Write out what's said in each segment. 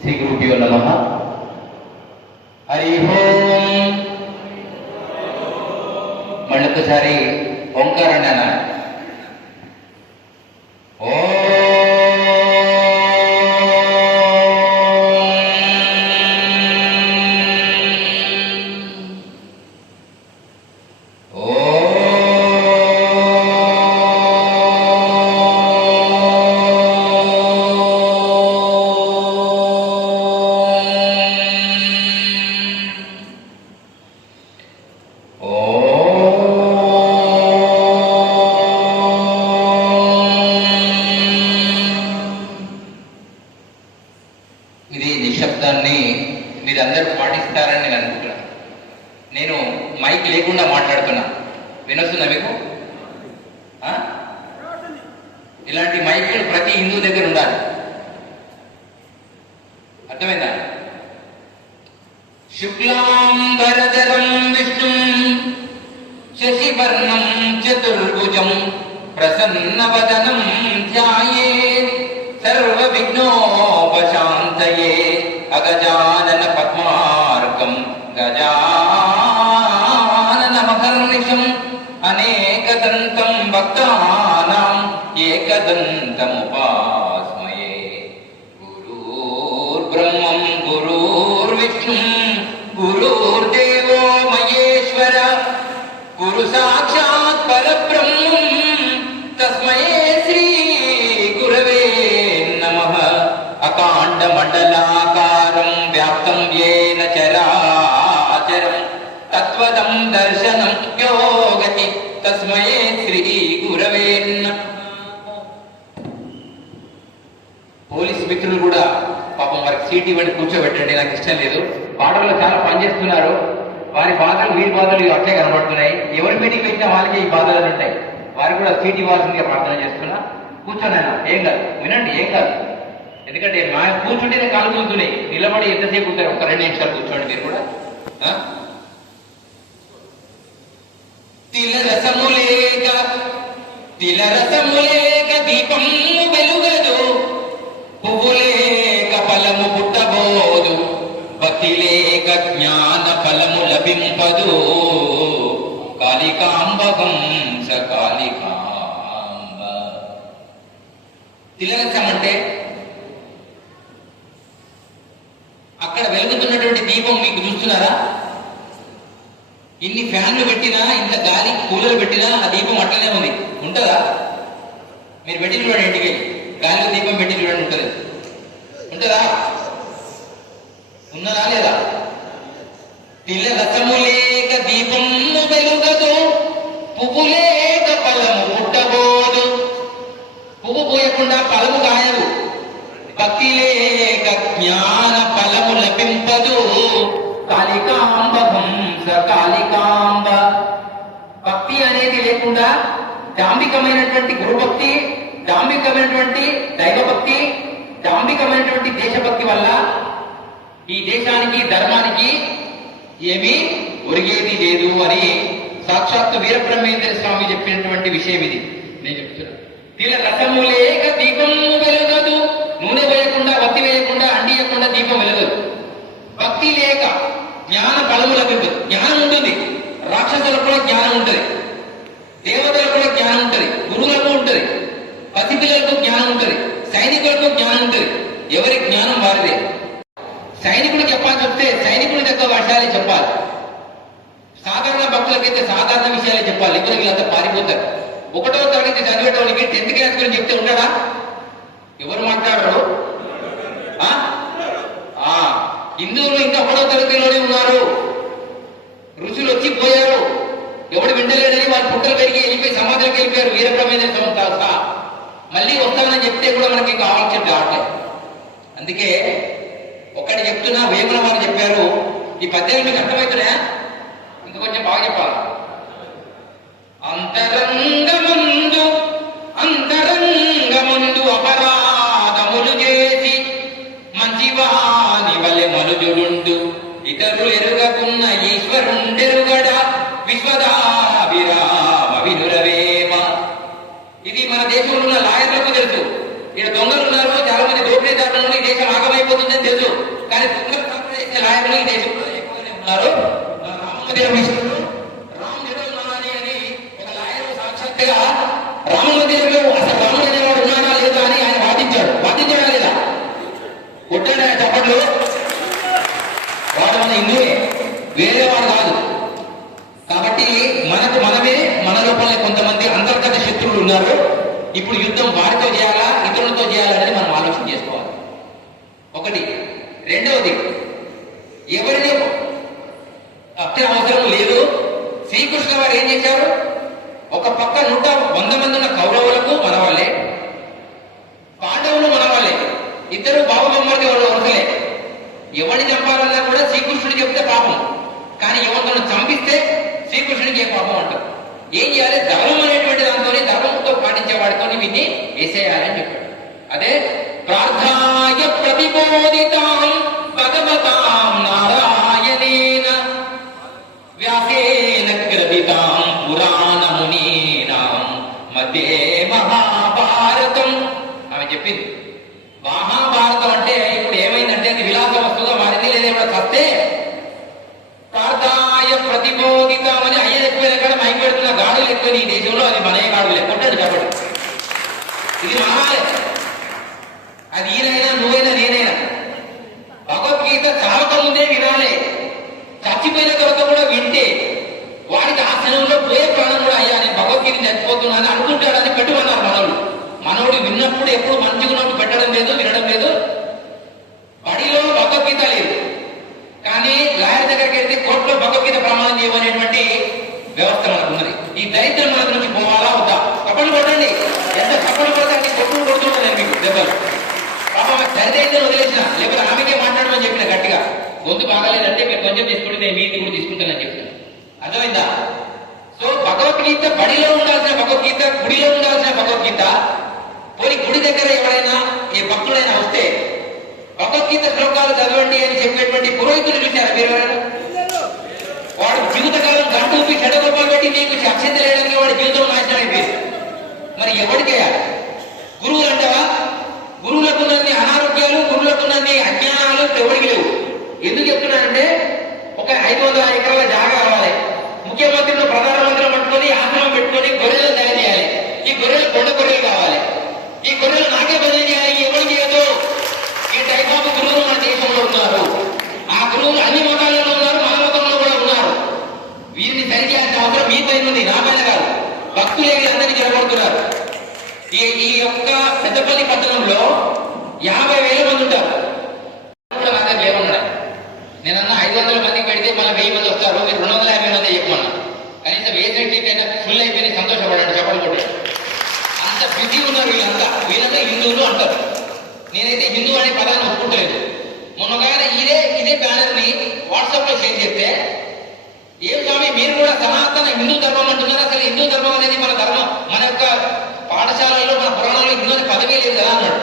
శ్రీ గురుభ్యో నమ. హరి మళ్ళొకసారి ఓంకారాన్ని అన్నాను ఉండాలి అర్థమైందా? శుక్లాంబరధరం విష్ణు శశివర్ణం చతుర్భుజం ప్రసన్నవదనం ధ్యాయే. సర్వ విఘ్నోపశాంతయే అగజానన పద్మార్కం గజానన మహర్నిశం అనేకదంతం భక్తానాం ఏకదంతముపాస్మయే సీట్ ఇవ్వండి కూర్చోబెట్టండి నాకు ఇష్టం లేదు. బార్డర్లో చాలా పనిచేస్తున్నారు వారి బాధలు వీరి బాధలు అట్లే కనబడుతున్నాయి. ఎవరి మీటింగ్ పెట్టినా వాళ్ళకి ఈ బాధలు ఉంటాయి. వారు కూడా సీట్ ఇవ్వాల్సిందిగా ప్రార్థన చేస్తున్నా. కూర్చోనైనా ఏం కాదు వినండి ఏం కాదు. ఎందుకంటే మా కూర్చుంటేనే కాలు కూర్చున్నాయి నిలబడి ఎంతసేపు ఉంటారు ఒక రెండు నిమిషాలు కూర్చోండి మీరు కూడా. ఆ? తిల రసములేక తిల రసములేక దీపం వెలుగదు. పువ్వులే జ్ఞాన ఫలము లభింపదు కాళికాంబ. హంస కాళికాంబ తిలరసం అంటే అక్కడ వెలుగుతున్నటువంటి దీపం మీకు చూస్తున్నారా? ఇన్ని ఫ్యాన్లు పెట్టినా ఇంత గాలి కూలర్ పెట్టినా ఆ దీపం అట్లనే ఉంది. ఉంటుందా? మీరు పెట్టి చూడండి ఇంటికి. గాలిలో దీపం పెట్టి చూడండి ఉంటుంది. ఉంటుందా? ఉన్నదా లేదా? పిల్ల రసము లేక దీపము వెలుగదు పువ్వు లేక ఫలము పుట్టబోదు. పువ్వు పోయకుండా ఫలము కాయదు భక్తి లేక జ్ఞాన ఫలము లభింపదు. కాళికాంబ హంస కాళికాంబ భక్తి అనేది లేకుండా డాంబికమైనటువంటి గురుభక్తి డాంబికమైనటువంటి దైవభక్తి డాంబికమైనటువంటి దేశభక్తి వల్ల ఈ దేశానికి ధర్మానికి ఏమీ ఒరిగేది లేదు అని సాక్షాత్తు వీరబ్రహ్మేంద్ర స్వామి చెప్పినటువంటి విషయం ఇది. నేను చెప్తున్నా. తిల రసము లేక దీపం వెలగదు నూనె వేయకుండా వత్తి వేయకుండా అండియకుండా దీపం వెలగదు. భక్తి లేక జ్ఞాన బలము లభించదు జ్ఞానం ఉంటుంది. రాక్షసులకు కూడా జ్ఞానం ఉంటుంది. దేవతలకు కూడా జ్ఞానం ఉంటుంది. గురువులకు ఉంటుంది. పసిపిల్లలకు జ్ఞానం ఉంటుంది. సైనికులకు జ్ఞానం ఉంటుంది. ఎవరి జ్ఞానం వారిదే. సైనికుడు చెప్పాలని చెప్తే సైనికుడి దగ్గర వర్షాలే చెప్పాలి. సాధారణ భక్తులకైతే సాధారణ విషయాలే చెప్పాలి. ఇద్దరు వీళ్ళంతా పారిపోతారు. ఒకటో తరగతి చదివేటోళ్ళకి టెన్త్ క్లాస్ గురించి చెప్తే ఉండడా? ఎవరు మాట్లాడరు? ఆ? హిందువులు ఇంకా ఒకటో తరగతిలోనే ఉన్నారు. ఋషులు వచ్చి పోయారు. ఎవడు వింటలేడని వాళ్ళు పుట్టలు పెరిగి వెళ్ళిపోయి సమాధికి వెళ్ళిపోయారు. వీరబ్రహ్మేంద్ర స్వామి సహా మళ్ళీ వస్తానని చెప్తే కూడా మనకి కావాల్సిన రావట్లేదు. అందుకే ఒక్కటి చెప్తున్నా వేముల వారు చెప్పారు ఈ పద్యాలు మీకు అర్థమవుతున్నాయా ఇంకా కొంచెం బాగా చెప్పాలి? అంతరంగమందు అంతరంగమందు అపరాధములు చేసి మంచివాని వలె మనుజుడుండు. ఇతరులు ఎరుగకున్న ఈశ్వరుండెరుగడ విశ్వదాభిరామ వినురవేమ. ఇది మన దేశంలో ఉన్న లాయర్లకు తెలుసు ఇక్కడ దొంగలు ఉన్నారు చాలా మంది దోపిడీదారులు ఉన్నారు, ఈ దేశం ఆగమైపోతుందని తెలుసు ఉన్నారు ఆ రామ విషయంలో రామ్ జగన్మాని అని ఒక లాయర్ సాక్షాత్తుగా రామ మందిరంలో అసలు రాముడు అనేవాడు ఉన్నాడా లేదా అని ఆయన వాదించాడు. వాదించాడా లేదా? కొట్టాడా చప్పట్లు? వాడు మన హిందువే. వేరే వాడు కాదు. కాబట్టి మనకు మనమే మన లోపలనే కొంతమంది అంతర్గత శత్రువులు ఉన్నారు. ఇప్పుడు యుద్ధం వారితో చేయాలా ఇతరులతో చేయాలనేది మనం ఆలోచన చేసుకోవాలి. ఒకటి. రెండవది. ఎవరిని భక్తి అవసరం లేదు. శ్రీకృష్ణ వారు ఏం చేశారు? ఒక పక్క నూట వంద మంది ఉన్న కౌరవులకు మనవాళ్ళే పాండవులు మనవాళ్ళే ఇద్దరు బావబొమ్మలకి వాళ్ళు వరసలే. ఎవరిని చంపాలన్నా కూడా శ్రీకృష్ణుడు చెప్తే పాపం. కానీ ఎవరిని చంపిస్తే శ్రీకృష్ణుడికి ఏ పాపం అంటారు ఏం చేయాలి? ధర్మం అనేటువంటి దాంతోనే ధర్మంతో పాటించే వాడితో వీటిని వేసేయాలని చెప్పాడు. అదే ప్రార్థాయ ప్రతిబోధితాం గాడులు ఈ దేశంలో అది మనయే కాదు కొట్టాడు కాబట్టి. ఇది మహాలే అది ఈయనైనా నువ్వైనా నేనైనా. భగవద్గీత చావక ముందే వినాలే. చచ్చిపోయిన తర్వాత కూడా వింటే వాడికి ఆ క్షణంలో పోయే ప్రాణం కూడా అయ్యా నేను భగవద్గీత చచ్చిపోతున్నాను అనుకుంటాడని పెట్టుకున్నారు మనోడు మనవుడు విన్నప్పుడు ఎప్పుడు మంచిగా ఉన్నట్టు పెట్టడం లేదు వినడం లేదు. బడిలో భగవద్గీత లేదు. కానీ లాయర్ దగ్గరికి వెళ్తే కోర్టులో భగవద్గీత ప్రమాణం చేయమనేటువంటి వ్యవస్థ మనకు ఉన్నది. ఈ దరిద్రం మనకు నుంచి పోవాలా వద్దా? తప్పని కొట్టండి. ఎంత తప్పని కొడితే అన్ని కొట్టులు కొడుతుంటాను నేను మీకు దెబ్బలు. పాపం సరిదైతే వదిలేసిన లేకపోతే ఆమెకే మాట్లాడమని చెప్పిన గట్టిగా. గొంతు బాగాలేదంటే మీరు కొంచెం తీసుకుంటే నేను మీది కూడా తీసుకుంటానని చెప్తాను అర్థమైందా? సో భగవద్గీత బడిలో ఉండాల్సిన భగవద్గీత గుడిలో ఉండాల్సిన భగవద్గీత. పోయి గుడి దగ్గర ఎవరైనా ఏ భక్తుడైనా వస్తే భగవద్గీత శ్లోకాలు చదవండి అని చెప్పేటువంటి పురోహితులు చూశారా మీరు ఎవరైనా? వాడు జీవితకాలం గంట ఊపి చెడగొప్పలు పెట్టి నీకు అక్షంత లేడానికి వాడి జీవితం నాశనం అయిపోయింది మరి ఎవరికి గురువులు అంటావా? గురువులకు అనారోగ్యాలు గురువులకు అజ్ఞానాలు ఎవరికి లేవు. ఎందుకు చెప్తున్నానంటే ఒక ఐదు వందల ఎకరాల జాగా కావాలి. ముఖ్యమంత్రిలో ప్రధానమంత్రి పట్టుకొని ఆశ్రమం పెట్టుకొని గొర్రెలు తయారు చేయాలి. ఈ గొర్రెలు కొండ గొర్రెలు కావాలి. ఈ గొర్రెలు నాకే బదిలీ చేయాలి ఎవరు చేయదు ఈ టైప్ ఆఫ్ గురువులు మన దేశంలో ఉన్నారు. ఆ గురువులు అన్ని మతాలలో ఉన్నారు మన మతంలో కూడా ఉన్నారు వీరిని సరిచేయాల్సిన అవసరం మీ పైన ఉంది నా పైన కాదు భక్తులే అందరినీ ఈ ఈ యొక్క పెద్దపల్లి పట్టణంలో యాభై వేల మంది ఉంటారు లేవన్నాడు నేనన్నా ఐదు వందల మందికి పెడితే మళ్ళీ వెయ్యి మంది వస్తారు. మీరు రెండు వందల యాభై మంది చెప్పమన్నా. కనీసం ఏ సైట్కైనా ఫుల్ అయిపోయి సంతోషపడండి చెప్పండి కూడా అంత బిజీ ఉన్నారు వీళ్ళంతా. వీళ్ళంతా హిందువులు అంటారు. నేనైతే హిందూ అనే పదాన్ని ఒప్పుకుంటలేదు. మొన్నగానే ఇదే ఇదే బ్యానర్ని వాట్సాప్లో షేర్ చేస్తే ఏం స్వామి మీరు కూడా సనాతన హిందూ ధర్మం అంటున్నారు? అసలు హిందూ ధర్మం అనేది మన ధర్మం. మన యొక్క పాఠశాలలో మన పురాణంలో హిందూ అనే పదవే లేదు కదా అన్నాడు.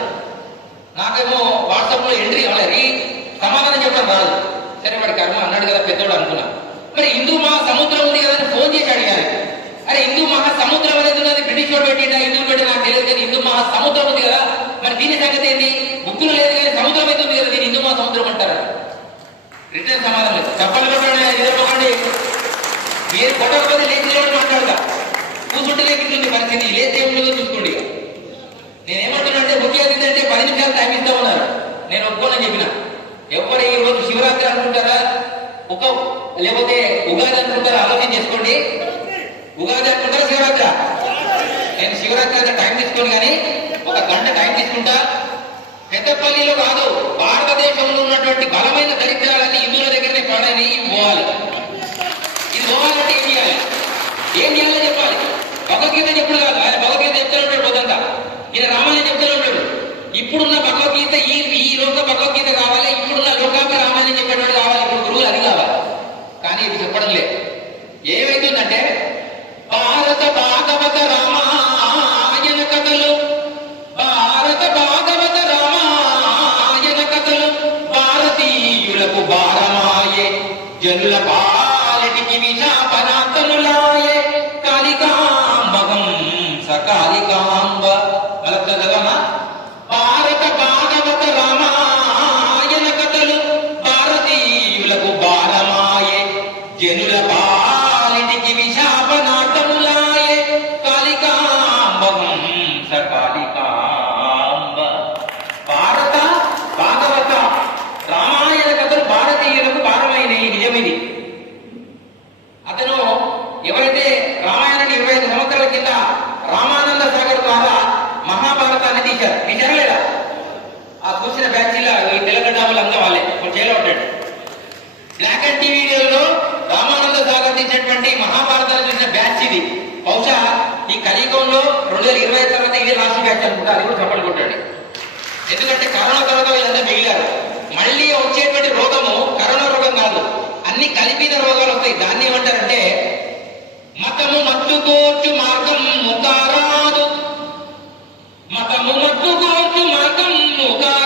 నాకేమో వాట్సాప్లో ఎంట్రీ కావాలి సమాధానం చెప్పడం రాదు సరే వాడి కర్మ అన్నాడు కదా పెద్దోడు అనుకున్నా. మరి హిందూ మహా సముద్రం ఉంది కదా అని ఫోన్ చేసి అడిగాను అరే హిందూ మహా సముద్రం అనేది ఉన్నది బ్రిటిష్ వాడు పెట్టిండా హిందూ పెట్టి నాకు తెలియదు కానీ హిందూ మహా సముద్రం ఉంది కదా. మరి దీని సంగతి ఏంటి? బుక్కులు లేదు కానీ సముద్రం అయితే ఉంది కదా దీని హిందూ మహా సముద్రం అంటారు. రిటర్న్ సమాధానం లేదు. చెప్పలు కొట్టండి మీరు కొట్టకపోతే లేచి లేవని మాట్లాడతా. కూర్చుంటే లేకుంటుంది పరిస్థితి. లేచి ఏమిటో చూసుకోండి నేనేమంటున్నా అంటే ముఖ్య అతిథి అంటే పది నిమిషాలు టైం ఇస్తా ఉన్నారు. నేను ఒప్పుకోనని చెప్పిన. ఎవరు ఈ రోజు శివరాత్రి అనుకుంటారా? ఒక లేకపోతే ఉగాది అనుకుంటారా? ఆలోచన చేసుకోండి. ఉగాది అనుకుంటారా శివరాత్రి? నేను శివరాత్రి అయితే టైం తీసుకోను కానీ ఒక గంట టైం తీసుకుంటా. పెద్దపల్లిలో కాదు భారతదేశంలో ఉన్నటువంటి బలమైన దరిద్రాలన్నీ హిందువుల దగ్గరనే పడని పోవాలి ఇది ఏం చేయాలి? ఏం చేయాలో చెప్పాలి? భగవద్గీత చెప్పుడు కాదు. ఆయన భగవద్గీత చెప్తూనే ఉంటాడు పొద్దంతా ఈయన రామాయణం చెప్తూనే ఉంటాడు ఇప్పుడున్న భగవద్గీత ఈ ఈ లోక భగవద్గీత కావాలి. ఇప్పుడున్న లోకాపి రామాయణం చెప్పేవాడు కావాలి. ఇప్పుడు గురువులు అది కావాలి. కానీ ఇది చెప్పడం లేదు. ఏమైతుందంటే భారత భాగవత రామాయణ కథలు భారత భాగవత రామాయణ కథలు భారతీయులకు భారమాయే జనుల ईशा काली का కలియుగంలో రెండు వేల ఇరవై తర్వాత ఇదే లాస్ట్ బ్యాచ్ అనుకుంటా అది కూడా చప్పట్లు కొట్టాడు. ఎందుకంటే కరోనా తర్వాత వీళ్ళంతా మిగిలారు. మళ్ళీ వచ్చేటువంటి రోగము కరోనా రోగం కాదు అన్ని కలిపిన రోగాలు వస్తాయి. దాన్ని ఏమంటారంటే మతము మత్తుకోర్చు మార్గం ముఖారాదు. మతము మత్తుకోర్చు మార్గం ముకారాదు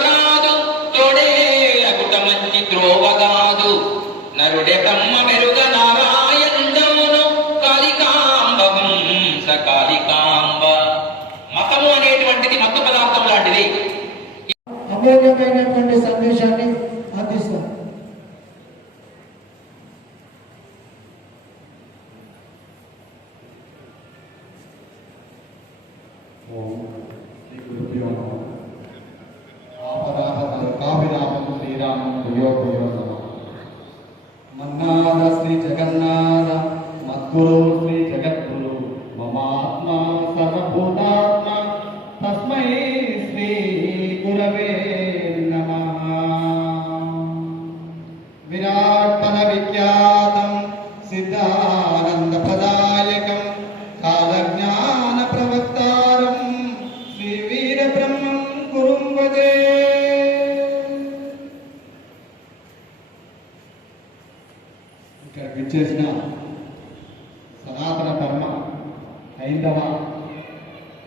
హైందవ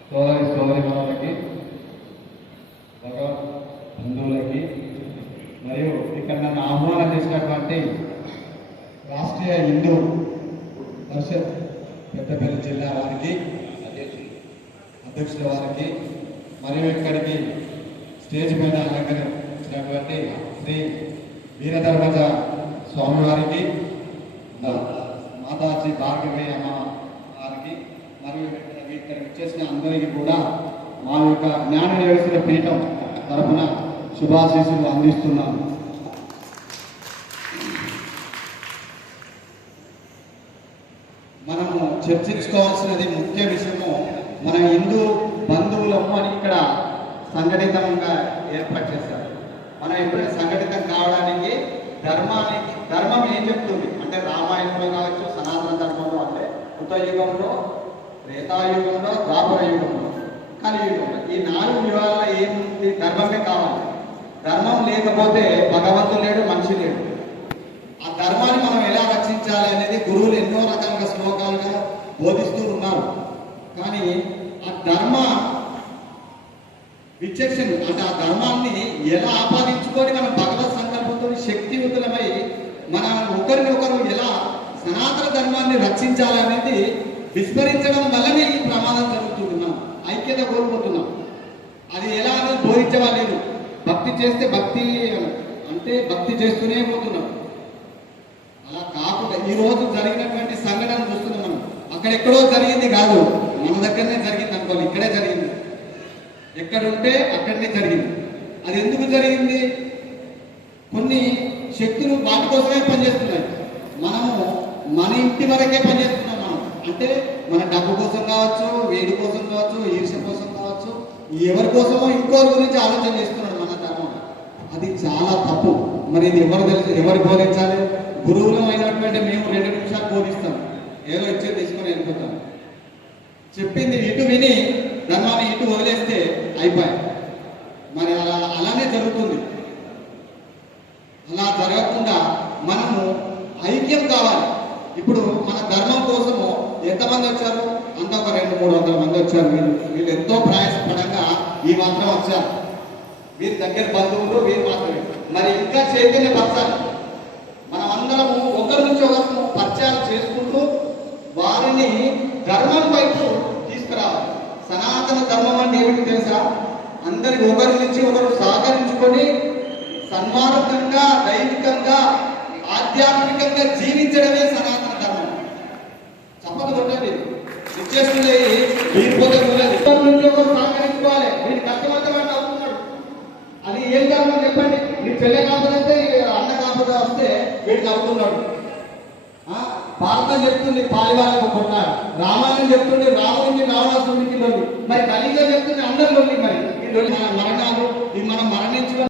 సోదరి సోదరి మనలకి బంధువులకి మరియు ఇక్కడ నన్ను ఆహ్వానం చేసినటువంటి రాష్ట్రీయ హిందూ పరిషత్ పెద్దపల్లి జిల్లా వారికి అధ్యక్షుల వారికి మరియు ఇక్కడికి స్టేజ్ పైన అలంకరించినటువంటి శ్రీ వీరధర్మజ స్వామివారికి మాతాజీ భార్గవి అమ్మ వారికి మరియు ఇక్కడ వచ్చేసిన అందరికీ కూడా మా యొక్క జ్ఞాన నివేసిన పీఠం తరపున శుభాశీస్సులు అందిస్తున్నాను మనము చర్చించుకోవాల్సినది ముఖ్య విషయము మన హిందూ బంధువులము అని ఇక్కడ సంఘటితంగా ఏర్పాటు చేశారు. మనం ఎప్పుడైనా సంఘటితం కావడానికి ధర్మానికి ధర్మం ఏం చెప్తుంది? అంటే రామాయణంలో కావచ్చు సనాతన ధర్మంలో అంటే కృతయుగంలో త్రేతాయుగంలో ద్వాపర యుగంలో కలియుగంలో ఈ నాలుగు యుగాల్లో ఏముంది? ధర్మమే కావాలి. ధర్మం లేకపోతే భగవంతుడు లేడు మనిషి లేడు. ఆ ధర్మాన్ని మనం ఎలా రక్షించాలి అనేది గురువులు ఎన్నో రకాలుగా శ్లోకాలుగా బోధిస్తూ ఉన్నారు. కానీ ఆ ధర్మ విచక్షణ అంటే ఆ ధర్మాన్ని ఎలా ఆపాదించుకొని మనం భగవత్ సంకల్పంతో శక్తివంతులమై మన ఒకరిని ఒకరు ఎలా సనాతన ధర్మాన్ని రక్షించాలనేది విస్మరించడం వల్లనే ఈ ప్రమాదం జరుగుతున్నాం ఐక్యత కోల్పోతున్నాం. అది ఎలా అని బోధించవాలేదు భక్తి చేస్తే భక్తి అంటే భక్తి చేస్తూనే పోతున్నాం. అలా కాకుండా ఈ రోజు జరిగినటువంటి సంఘటన చూస్తున్నాం మనం. అక్కడెక్కడో జరిగింది కాదు. మన దగ్గరనే జరిగింది అనుకోవాలి. ఇక్కడే జరిగింది. ఎక్కడుంటే అక్కడనే జరిగింది. అది ఎందుకు జరిగింది? కొన్ని శక్తులు వాటి కోసమే పనిచేస్తున్నాయి. మనము మన ఇంటి వరకే పనిచేస్తున్నాం. అంటే మన డబ్బు కోసం కావచ్చు వేడి కోసం కావచ్చు ఈర్ష కోసం కావచ్చు ఎవరి కోసమో ఇంకోరి గురించి ఆలోచన చేస్తున్నాడు మన ధర్మం. అది చాలా తప్పు. మరి ఇది ఎవరు తెలుసు? ఎవరు బోధించాలి? గురువులు అయినటువంటి మేము రెండు నిమిషాలు బోధిస్తాం. ఏదో ఇచ్చేది తీసుకొని వెళ్ళిపోతాం. చెప్పింది ఇటు విని ధర్మాన్ని ఇటు వదిలేస్తే అయిపోయాయి. మరి అలా అలానే జరుగుతుంది. అలా జరగకుండా మనము ఐక్యం కావాలి. ఇప్పుడు మన ధర్మం కోసము ఎంతమంది వచ్చారు? అంత ఒక రెండు మూడు వందల మంది వచ్చారు వీళ్ళు. వీళ్ళు ఎంతో ప్రయాసపడంగా ఈ మాత్రం వచ్చారు. వీరి దగ్గర బంధువులు వీరు మాత్రమే. మరి ఇంకా చైతన్యపరచాలి మనం అందరము ఒకరి నుంచి ఒకరు పరిచయాలు చేసుకుంటూ వారిని ధర్మం వైపు తీసుకురావాలి. సనాతన ధర్మం అంటే ఏమిటి తెలుసా? అందరి ఒకరి నుంచి ఒకరు సహకరించుకొని సన్మార్గంగా దైవికంగా ఆధ్యాత్మికంగా జీవించడమే సనాతన ధర్మం చప్పలు కొట్టండి ఇచ్చేస్తుంది వీరిపోతే కూడదు. ఒకరు సహకరించుకోవాలి కష్టమంతా వాడు అవుతున్నాడు అది ఏం కారణం చెప్పండి? నీ చెల్లె కాకపోతే అన్న కాకపోతే వస్తే వీడికి అవుతున్నాడు. ఆ, భారతం చెప్తుంది పాలివాళ్ళకు కొట్టాడు. రామాయణం చెప్తుంది రాముడికి రావణాసుడికి లొల్లి మరి కలిగా చెప్తుంది అందరు లొల్లి మరి. ఈ లొల్లి మన మరణాలు ఇది మనం మరణించడం